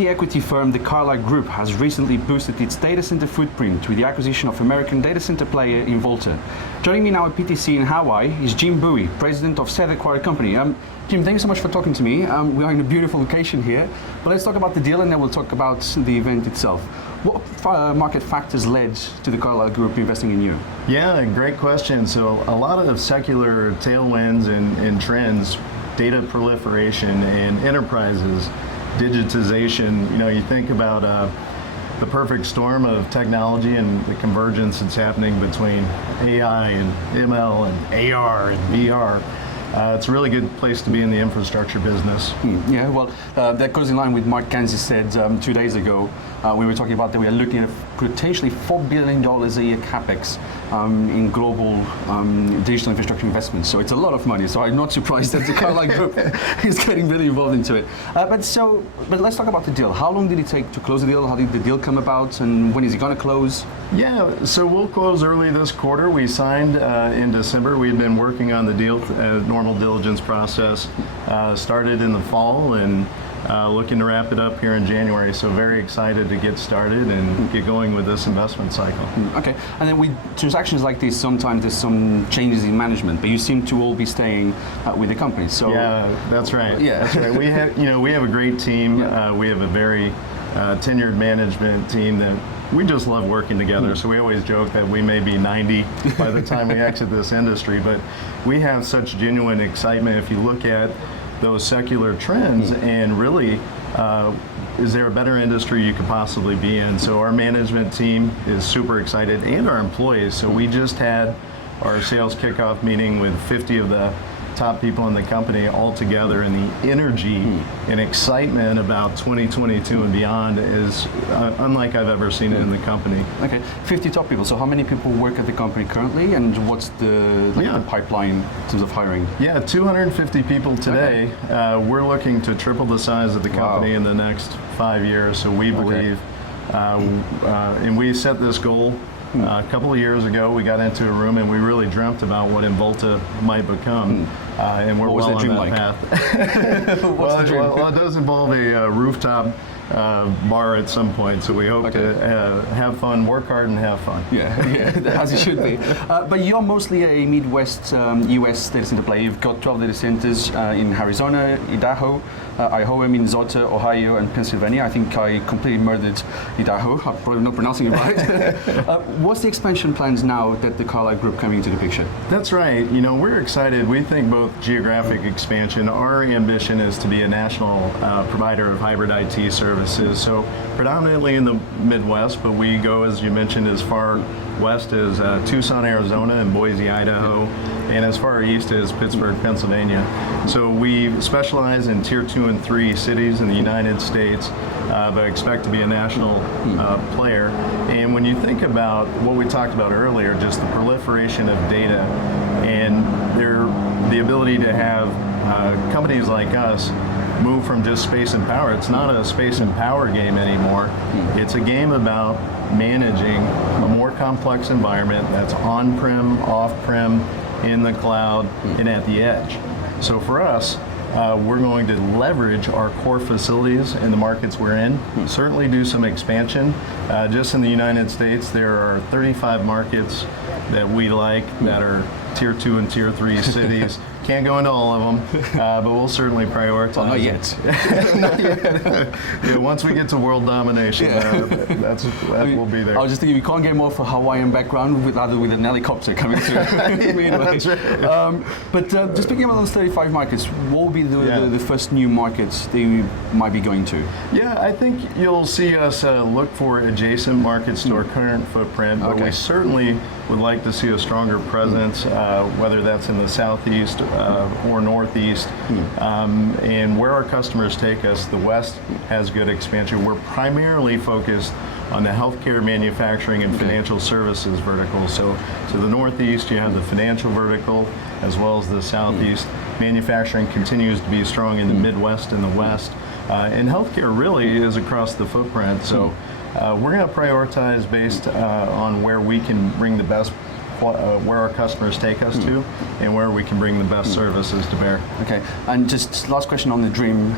IT equity firm, the Carlyle Group, has recently boosted its data center footprint with the acquisition of American data center player Involta. Joining me now at PTC in Hawaii is Jim Buie, president of said acquired company. Jim, thank you so much for talking to me. We are in a beautiful location here, but let's talk about the deal and then we'll talk about the event itself. What market factors led to the Carlyle Group investing in you? Yeah, great question. So a lot of secular tailwinds and trends, data proliferation and enterprises, digitization. You know, you think about the perfect storm of technology and the convergence that's happening between AI and ML and AR and VR. It's a really good place to be in the infrastructure business. Yeah, well, that goes in line with Mark Ganzi said 2 days ago. We were talking about that we are looking at potentially $4 billion a year capex in global digital infrastructure investments. So it's a lot of money. So I'm not surprised that the Carlyle Group is getting really involved into it. But let's talk about the deal. How long did it take to close the deal? How did the deal come about? And when is it going to close? Yeah, so we'll close early this quarter. We signed in December. We had been working on the deal, normal diligence process, started in the fall and looking to wrap it up here in January. So very excited to get started and get going with this investment cycle. Okay, and then with transactions like this, sometimes there's some changes in management, but you seem to all be staying with the company. So yeah, that's right. Yeah, that's right. We have a great team. Yeah. We have a very tenured management team that we just love working together. So we always joke that we may be 90 by the time we exit this industry, but we have such genuine excitement. If you look at those secular trends and really, is there a better industry you could possibly be in? So our management team is super excited and our employees. So we just had our sales kickoff meeting with 50 of the top people in the company all together, and the energy and excitement about 2022 and beyond is unlike I've ever seen it in the company. Okay, 50 top people. So how many people work at the company currently, and what's the pipeline in terms of hiring? Yeah, 250 people today. Okay. We're looking to triple the size of the company in the next 5 years. So we believe, and we set this goal a couple of years ago. We got into a room and we really dreamt about what Involta might become, and we're well on that path. Well, it does involve a rooftop bar at some point, so we hope to have fun, work hard, and have fun. Yeah, as it should be. But you're mostly a Midwest U.S. data center player. You've got 12 data centers in Arizona, Idaho, Iowa, Minnesota, Ohio, and Pennsylvania. I think I completely murdered Idaho. I'm probably not pronouncing it right. What's the expansion plans now that the Carlyle Group coming into the picture? That's right. You know, we're excited. We think both geographic expansion. Our ambition is to be a national provider of hybrid IT services. So predominantly in the Midwest, but we go, as you mentioned, as far west as Tucson, Arizona, and Boise, Idaho, and as far east as Pittsburgh, Pennsylvania. So we specialize in tier 2 and 3 cities in the United States, but expect to be a national player. And when you think about what we talked about earlier, just the proliferation of data and the ability to have companies like us move from just space and power. It's not a space and power game anymore. It's a game about managing a more complex environment that's on-prem, off-prem, in the cloud, and at the edge. So for us, we're going to leverage our core facilities in the markets we're in, certainly do some expansion. Just in the United States, there are 35 markets that we like that are tier 2 and tier 3 cities. Can't go into all of them, but we'll certainly prioritize. Well, not yet. Not yet. Yeah, once we get to world domination, we'll be there. I was just thinking, we can't get more for Hawaiian background with an helicopter coming through. That's right. But just speaking about those 35 markets, what will be the first new markets that you might be going to? Yeah, I think you'll see us look for adjacent markets to our current footprint, but we certainly would like to see a stronger presence, whether that's in the southeast or northeast, and where our customers take us. The West has good expansion. We're primarily focused on the healthcare, manufacturing, and financial services vertical. So the northeast, you have the financial vertical, as well as the southeast. Manufacturing continues to be strong in the Midwest and the West, and healthcare really is across the footprint. So we're going to prioritize based on where we can bring the best, where our customers take us to, and where we can bring the best services to bear. Okay, and just last question on the dream.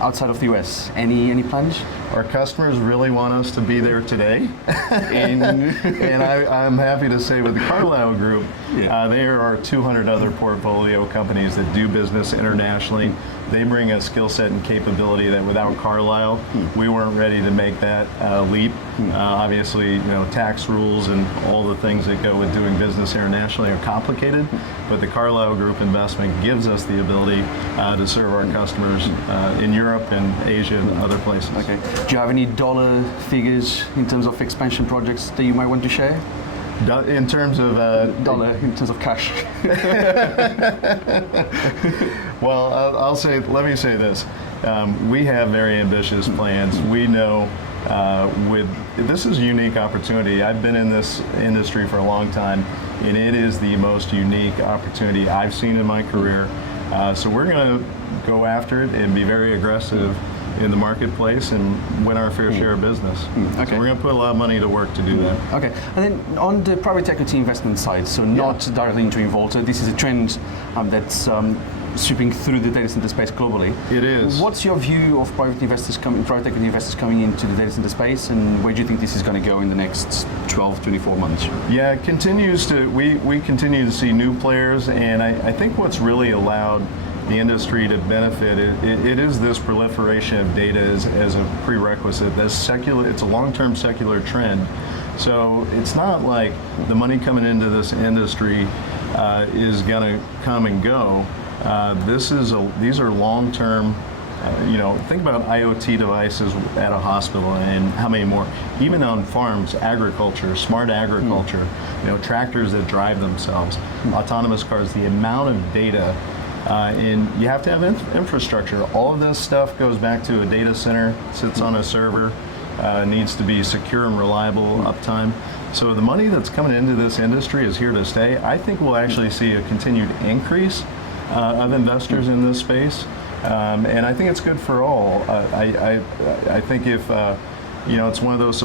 outside of the US? Any plans? Our customers really want us to be there today, and I'm happy to say with the Carlyle Group, there are 200 other portfolio companies that do business internationally. They bring a skill set and capability that without Carlyle, we weren't ready to make that leap. Obviously, tax rules and all the things that go with doing business internationally are complicated, but the Carlyle Group investment gives us the ability to serve our customers in Europe and Asia and other places. Okay. Do you have any dollar figures in terms of expansion projects that you might want to share? In terms of dollar, in terms of cash. Well, let me say this. We have very ambitious plans. We know this is a unique opportunity. I've been in this industry for a long time, and it is the most unique opportunity I've seen in my career. So we're going to go after it and be very aggressive in the marketplace and win our fair share of business. Okay. So we're going to put a lot of money to work to do that. Okay, and then on the private equity investment side, so not directly into Involta, this is a trend that's sweeping through the data center space globally. It is. What's your view of private equity investors coming into the data center space, and where do you think this is going to go in the next 12, 24 months? Yeah, it continues to. We continue to see new players, and I think what's really allowed the industry to benefit, it is this proliferation of data as a prerequisite. It's a long-term secular trend. So it's not like the money coming into this industry is going to come and go. These are long-term. Think about IoT devices at a hospital and how many more. Even on farms, agriculture, smart agriculture. Tractors that drive themselves, autonomous cars. The amount of data. And you have to have infrastructure. All of this stuff goes back to a data center, sits on a server, needs to be secure and reliable uptime. So the money that's coming into this industry is here to stay. I think we'll actually see a continued increase of investors in this space, and I think it's good for all. I think if it's one of those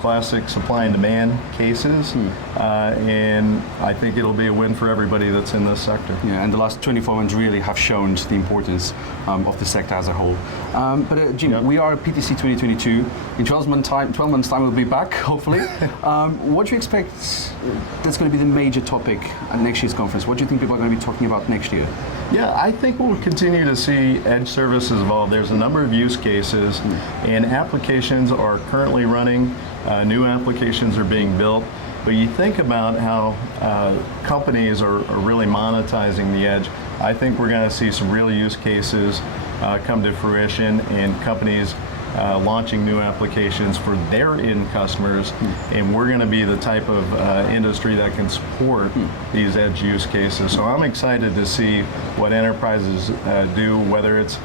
classic supply and demand cases, and I think it'll be a win for everybody that's in this sector. Yeah, and the last 24 months really have shown the importance of the sector as a whole. But Jim, we are at PTC 2022. In 12 months' time, we'll be back, hopefully. What do you expect that's going to be the major topic at next year's conference? What do you think people are going to be talking about next year? Yeah, I think we'll continue to see edge services evolve. There's a number of use cases, and applications are currently running. New applications are being built. But you think about how companies are really monetizing the edge. I think we're going to see some real use cases come to fruition, and companies launching new applications for their end customers, and we're going to be the type of industry that can support these edge use cases. So I'm excited to see what enterprises do, whether it's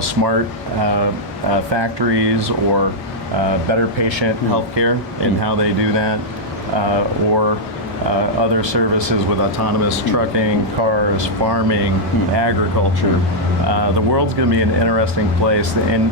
smart factories or better patient healthcare and how they do that, or other services with autonomous trucking, cars, farming, agriculture. The world's going to be an interesting place, and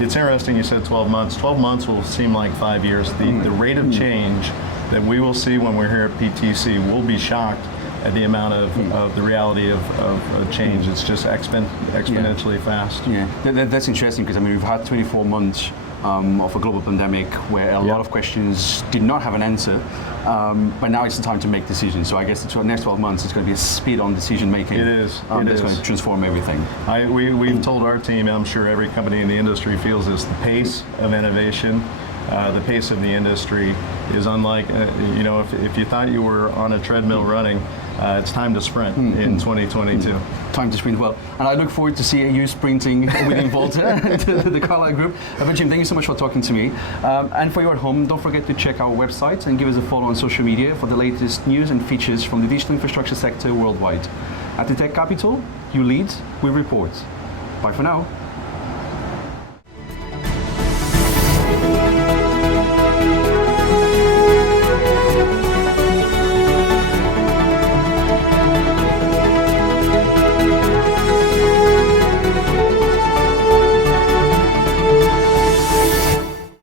it's interesting you said 12 months. 12 months will seem like 5 years. The rate of change that we will see when we're here at PTC, we'll be shocked at the amount of the reality of change. It's just exponentially fast. Yeah, that's interesting, because we've had 24 months of a global pandemic where a lot of questions did not have an answer, but now it's the time to make decisions. So I guess the next 12 months it's going to be a speed on decision making. It is. That's going to transform everything. We've told our team, I'm sure every company in the industry feels this, the pace of innovation, the pace of the industry is unlike, if you thought you were on a treadmill running, it's time to sprint in 2022. Time to sprint well. And I look forward to seeing you sprinting with Involta, the Carlyle Group. But Jim, thank you so much for talking to me. And for you at home, don't forget to check our website and give us a follow on social media for the latest news and features from the digital infrastructure sector worldwide. At the Tech Capital, you lead, we report. Bye for now.